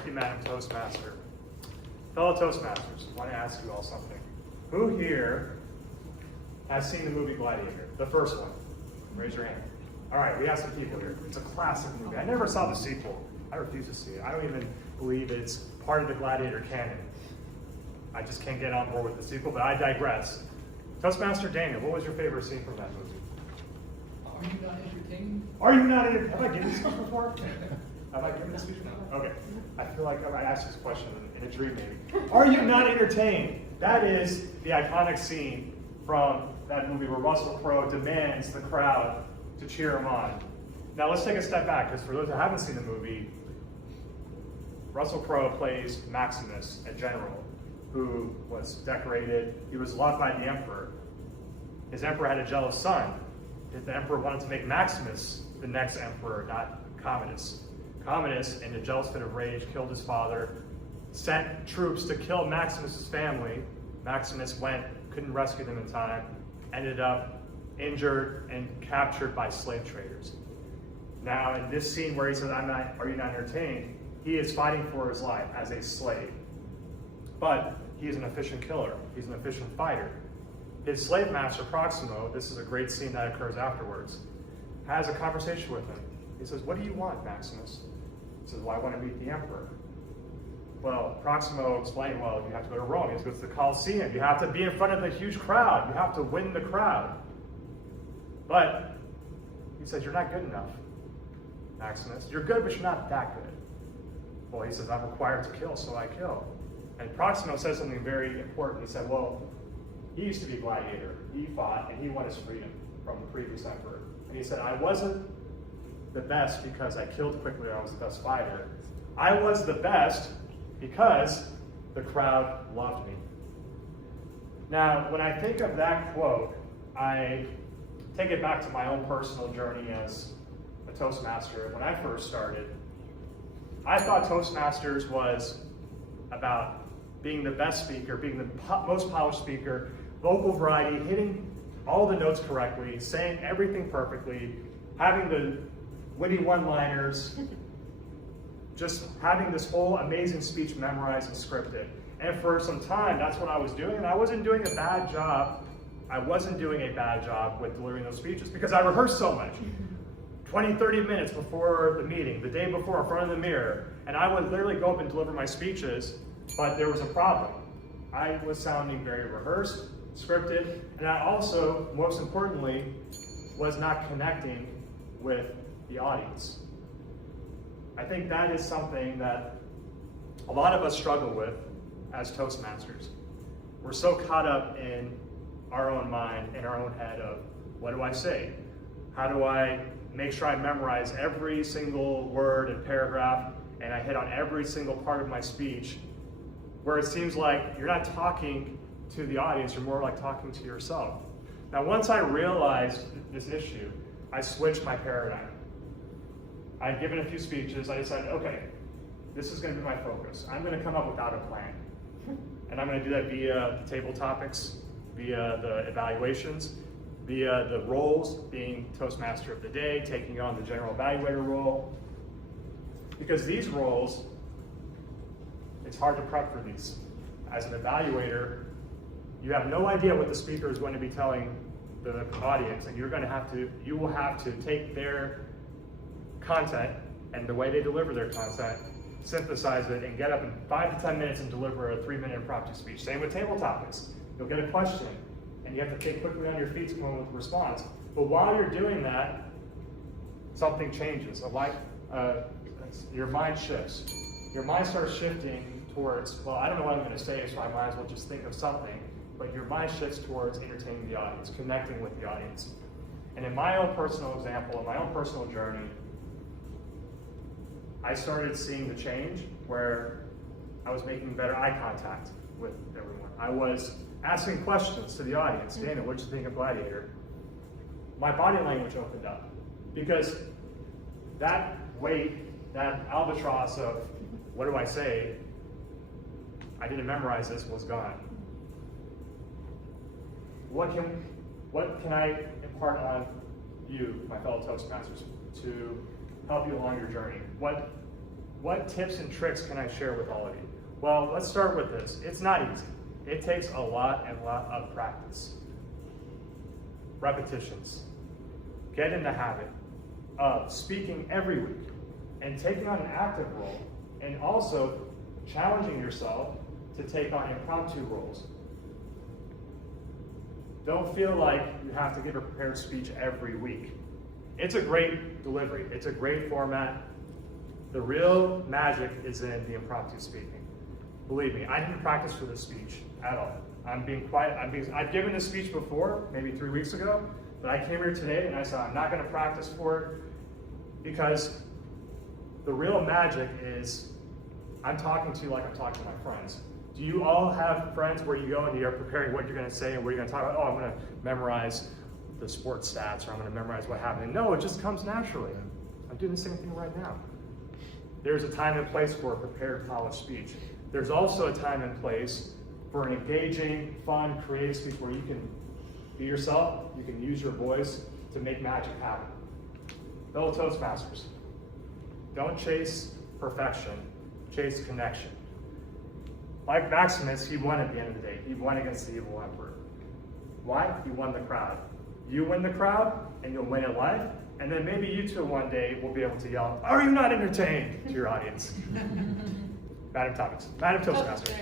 Ricky Madden, Toastmaster. Fellow Toastmasters, I want to ask you all something. Who here has seen the movie Gladiator, the first one? Raise your hand. All right, we have some people here. It's a classic movie. I never saw the sequel. I refuse to see it. I don't even believe it's part of the Gladiator canon. I just can't get on board with the sequel, but I digress. Toastmaster Daniel, what was your favorite scene from that movie? Are you not entertained? Are you not entertained? Have I given this speech before? Have I given this speech before? Okay. I feel like I asked this question in a dream maybe. Are you not entertained? That is the iconic scene from that movie where Russell Crowe demands the crowd to cheer him on. Now let's take a step back, because for those who haven't seen the movie, Russell Crowe plays Maximus, a general who was decorated. He was loved by the emperor. His emperor had a jealous son. The emperor wanted to make Maximus the next emperor, not Commodus. Commodus, in a jealous fit of rage, killed his father, sent troops to kill Maximus's family. Maximus couldn't rescue them in time, ended up injured and captured by slave traders. Now, in this scene where he says, are you not entertained? He is fighting for his life as a slave. But he is an efficient killer. He's an efficient fighter. His slave master, Proximo, this is a great scene that occurs afterwards, has a conversation with him. He says, what do you want, Maximus? He says, well, I want to meet the emperor. Well, Proximo explained, well, you have to go to Rome. You have to go to the Colosseum. You have to be in front of the huge crowd. You have to win the crowd. But he says, you're not good enough, Maximus. You're good, but you're not that good. Well, he says, I'm required to kill, so I kill. And Proximo says something very important. He said, well, he used to be a gladiator. He fought, and he won his freedom from the previous emperor. And he said, I wasn't the best because I killed quickly or I was the best fighter. I was the best because the crowd loved me. Now, when I think of that quote, I take it back to my own personal journey as a Toastmaster. When I first started, I thought Toastmasters was about being the best speaker, being the most polished speaker, vocal variety, hitting all the notes correctly, saying everything perfectly, having the witty one-liners, just having this whole amazing speech memorized and scripted. And for some time, that's what I was doing, and I wasn't doing a bad job. I wasn't doing a bad job with delivering those speeches because I rehearsed so much. 20, 30 minutes before the meeting, the day before, in front of the mirror, and I would literally go up and deliver my speeches, but there was a problem. I was sounding very rehearsed, scripted, and I also, most importantly, was not connecting with the audience. I think that is something that a lot of us struggle with as Toastmasters. We're so caught up in our own mind, in our own head of, what do I say? How do I make sure I memorize every single word and paragraph, and I hit on every single part of my speech, where it seems like you're not talking to the audience, you're more like talking to yourself. Now, once I realized this issue, I switched my paradigm. I'd given a few speeches. I decided, okay, this is going to be my focus. I'm going to come up without a plan. And I'm going to do that via the table topics, via the evaluations, via the roles, being Toastmaster of the day, taking on the general evaluator role. Because these roles, it's hard to prep for these. As an evaluator, you have no idea what the speaker is going to be telling the audience, and you will have to take their content and the way they deliver their content, synthesize it, and get up in 5 to 10 minutes and deliver a 3-minute impromptu speech. Same with table topics. You'll get a question, and you have to think quickly on your feet to come up with a response. But while you're doing that, something changes. Your mind shifts. Your mind starts shifting towards, well, I don't know what I'm going to say, so I might as well just think of something. But your mind shifts towards entertaining the audience, connecting with the audience. And in my own personal example, in my own personal journey, I started seeing the change where I was making better eye contact with everyone. I was asking questions to the audience. Dana, what did you think of Gladiator? My body language opened up because that weight, that albatross of what do I say, I didn't memorize this, was gone. What can I impart on you, my fellow Toastmasters, to help you along your journey? What what tips and tricks can I share with all of you? Well, let's start with this. It's not easy. It takes a lot of practice. Repetitions. Get in the habit of speaking every week and taking on an active role, and also challenging yourself to take on impromptu roles. Don't feel like you have to give a prepared speech every week. It's a great delivery. It's a great format. The real magic is in the impromptu speaking. Believe me, I didn't practice for this speech at all. I'm being quiet. I've given this speech before, maybe 3 weeks ago, but I came here today and I said I'm not going to practice for it, because the real magic is I'm talking to you like I'm talking to my friends. Do you all have friends where you go and you're preparing what you're going to say and what you're going to talk about? Oh, I'm going to memorize the sports stats, or I'm going to memorize what happened. No, it just comes naturally. I'm doing the same thing right now. There's a time and place for a prepared college speech. There's also a time and place for an engaging, fun, creative speech where you can be yourself, you can use your voice to make magic happen. Fellow Toastmasters, don't chase perfection, chase connection. Like Maximus, he won at the end of the day. He won against the evil emperor. Why? He won the crowd. You win the crowd, and you'll win in life, and then maybe you too one day will be able to yell, "Are you not entertained?" to your audience. Madam Topics. Madam Toastmaster.